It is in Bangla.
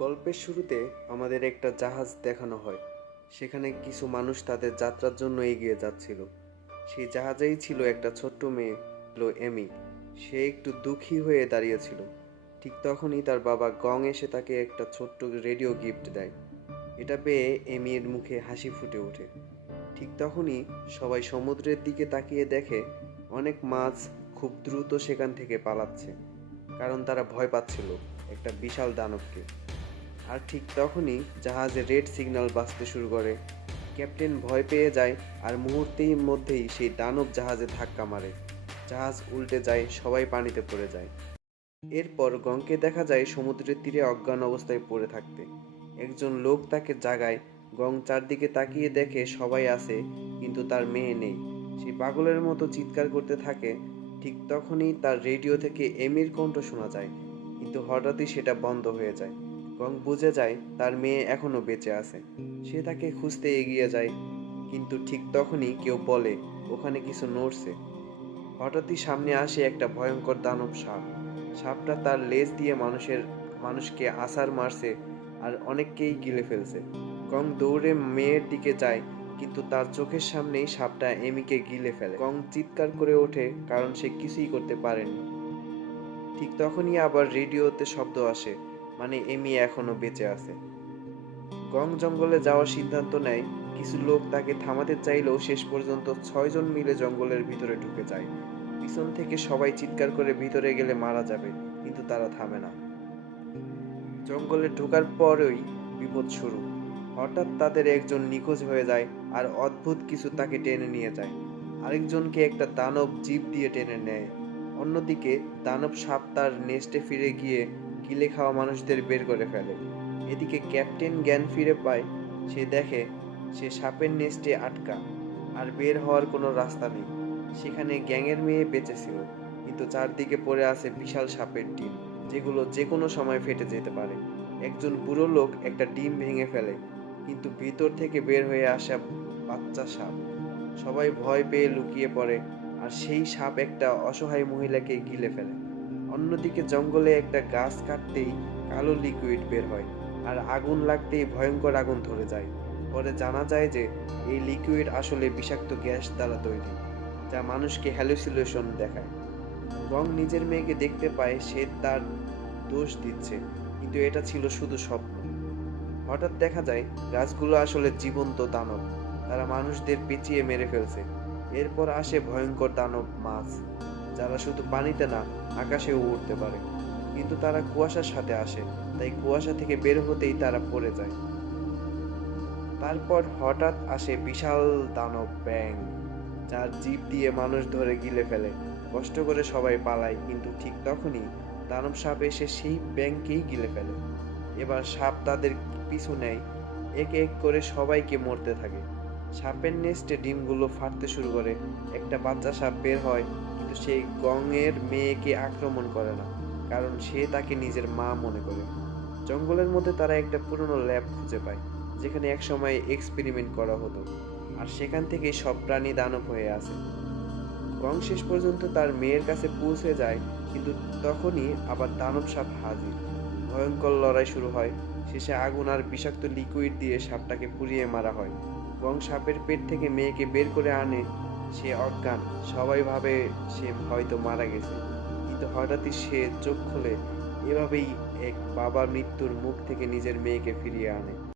গল্পের শুরুতে আমাদের একটা জাহাজ দেখানো হয়। সেখানে কিছু মানুষ তাদের যাত্রার জন্য এগিয়ে যাচ্ছিল। সেই জাহাজেই ছিল একটা ছোট্ট মেয়ে, হলো এমি। সে একটু দুঃখী হয়ে দাঁড়িয়েছিল। ঠিক তখনই তার বাবা গং এসে তাকে একটা ছোট্ট রেডিও গিফট দেয়। এটা পেয়ে এমির মুখে হাসি ফুটে ওঠে। ঠিক তখনই সবাই সমুদ্রের দিকে তাকিয়ে দেখে অনেক মাছ খুব দ্রুত সেখান থেকে পালাচ্ছে, কারণ তারা ভয় পাচ্ছিল একটা বিশাল দানবকে। আর ঠিক তখনই জাহাজে রেড সিগন্যাল বাজতে শুরু করে। ক্যাপ্টেন ভয় পেয়ে যায়, আর মুহূর্তেই মধ্যেই সেই দানব জাহাজে ধাক্কা মারে। জাহাজ উল্টে যায়, সবাই পানিতে পড়ে যায়। এরপর গংকে দেখা যায় সমুদ্রের তীরে অজ্ঞান অবস্থায় পড়ে থাকতে। একজন লোক তাকে জাগায়। গং চারদিকে তাকিয়ে দেখে সবাই আছে, কিন্তু তার মেয়ে নেই। সে পাগলের মতো চিৎকার করতে থাকে। ঠিক তখনই তার রেডিও থেকে এমির কণ্ঠ শোনা যায়, কিন্তু হঠাৎই সেটা বন্ধ হয়ে যায়। গং বুঝে যায় তার মেয়ে এখনো বেঁচে আছে। সে তাকে খুঁজতে এগিয়ে যায়, কিন্তু ঠিক তখনই কেউ বলে ওখানে কিছু নড়ছে। হঠাৎই সামনে আসে একটা ভয়ঙ্কর দানব সাপ। সাপটা তার লেজ দিয়ে মানুষকে আছাড় মারছে, আর অনেককেই গিলে ফেলছে। কং দৌড়ে মেয়ের দিকে যায়, কিন্তু তার চোখের সামনেই সাপটা এমিকে গিলে ফেলে। কং চিৎকার করে ওঠে, কারণ সে কিছুই করতে পারেনি। ঠিক তখনই আবার রেডিওতে শব্দ আসে, মানে এমি এখনো বেঁচে আছে। গং জঙ্গলে যাওয়ার সিদ্ধান্ত নেয়। কিছু লোক তাকে থামাতে চাইলেও শেষ পর্যন্ত 6 জন মিলে জঙ্গলের ভিতরে ঢুকে যায়। পিছন থেকে সবাই চিৎকার করে ভিতরে গেলে মারা যাবে, কিন্তু তারা থামে না। জঙ্গলে ঢোকার পরই বিপদ শুরু। হঠাৎ তাদের একজন নিখোঁজ হয়ে যায়, আর অদ্ভুত কিছু তাকে টেনে নিয়ে যায়। আরেকজনকে একটা দানব জিভ দিয়ে টেনে নেয়। অন্যদিকে দানব সাপ তার নেস্টে ফিরে গিয়ে গিলে খাওয়া মানুষদের বের করে ফেলে। এদিকে ক্যাপ্টেন জ্ঞান ফিরে পায়। সে দেখে সে সাপের নেস্টে আটকা, আর বের হওয়ার কোনো রাস্তা নেই। সেখানে গ্যাংয়ের মেয়ে বেঁচে ছিল, কিন্তু চারদিকে পড়ে আছে বিশাল সাপের ডিম, যেগুলো যে কোনো সময় ফেটে যেতে পারে। একজন বুড়ো লোক একটা ডিম ভেঙে ফেলে, কিন্তু ভিতর থেকে বের হয়ে আসা বাচ্চা সাপ। সবাই ভয় পেয়ে লুকিয়ে পড়ে, আর সেই সাপ একটা অসহায় মহিলাকে গিলে ফেলে। অন্যদিকে জঙ্গলে একটা গাছ কাটতেই কালো লিকুইড বের হয়, আর আগুন লাগতেই ভয়ঙ্কর আগুন ধরে যায়। পরে জানা যায় যে এই লিকুইড আসলে বিষাক্ত গ্যাস দ্বারা তৈরি, যা মানুষকে হ্যালুসিনেশন দেখায়। গং নিজের মেয়েকে দেখতে পায়, সে তার দোষ দিচ্ছে, কিন্তু এটা ছিল শুধু স্বপ্ন। হঠাৎ দেখা যায় গাছগুলো আসলে জীবন্ত দানব। তারা মানুষদের পেঁচিয়ে মেরে ফেলছে। এরপর আসে ভয়ঙ্কর দানব মাছ, যারা শুধু পানিতে না, আকাশেও উড়তে পারে। কিন্তু তারা কুয়াশার সাথে আসে, তাই কুয়াশা থেকে বের হতেই তারা পড়ে যায়। তারপর হঠাৎ আসে বিশাল দানব ব্যাঙ, যার জিভ দিয়ে মানুষ ধরে গিলে ফেলে। কষ্ট করে সবাই পালায়, কিন্তু ঠিক তখনই দানব সাপ এসে সেই ব্যাঙকেই গিলে ফেলে। এবার সাপ তাদের পিছু নেয়, এক এক করে সবাইকে মরতে থাকে। সাপের নেস্টে ডিমগুলো ফাটতে শুরু করে। একটা বাচ্চা সাপ বের হয়, কিন্তু সেই গঙের মেয়েকে আক্রমণ করে না, কারণ সে তাকে নিজের মা মনে করে। জঙ্গলের মধ্যে তারা একটা পুরনো ল্যাব খুঁজে পায়, যেখানে একসময় এক্সপেরিমেন্ট করা হতো, আর সেখান থেকেই সব প্রাণী দানব হয়ে আসে। গং শেষ পর্যন্ত তার মেয়ের কাছে পৌঁছে যায়, কিন্তু তখনই আবার দানব সাপ হাজির। ভয়ঙ্কর লড়াই শুরু হয়। শেষে আগুন আর বিষাক্ত লিকুইড দিয়ে সাপটাকে পুড়িয়ে মারা হয়। গং সাপের পেট থেকে মেয়েকে বের করে আনে। সে অজ্ঞান, সবাই ভাবে সে হয়তো মারা গেছে, কিন্তু হঠাৎই সে চোখ খুলে। এভাবেই এক বাবা মৃত্যুর মুখ থেকে নিজের মেয়েকে ফিরিয়ে আনে।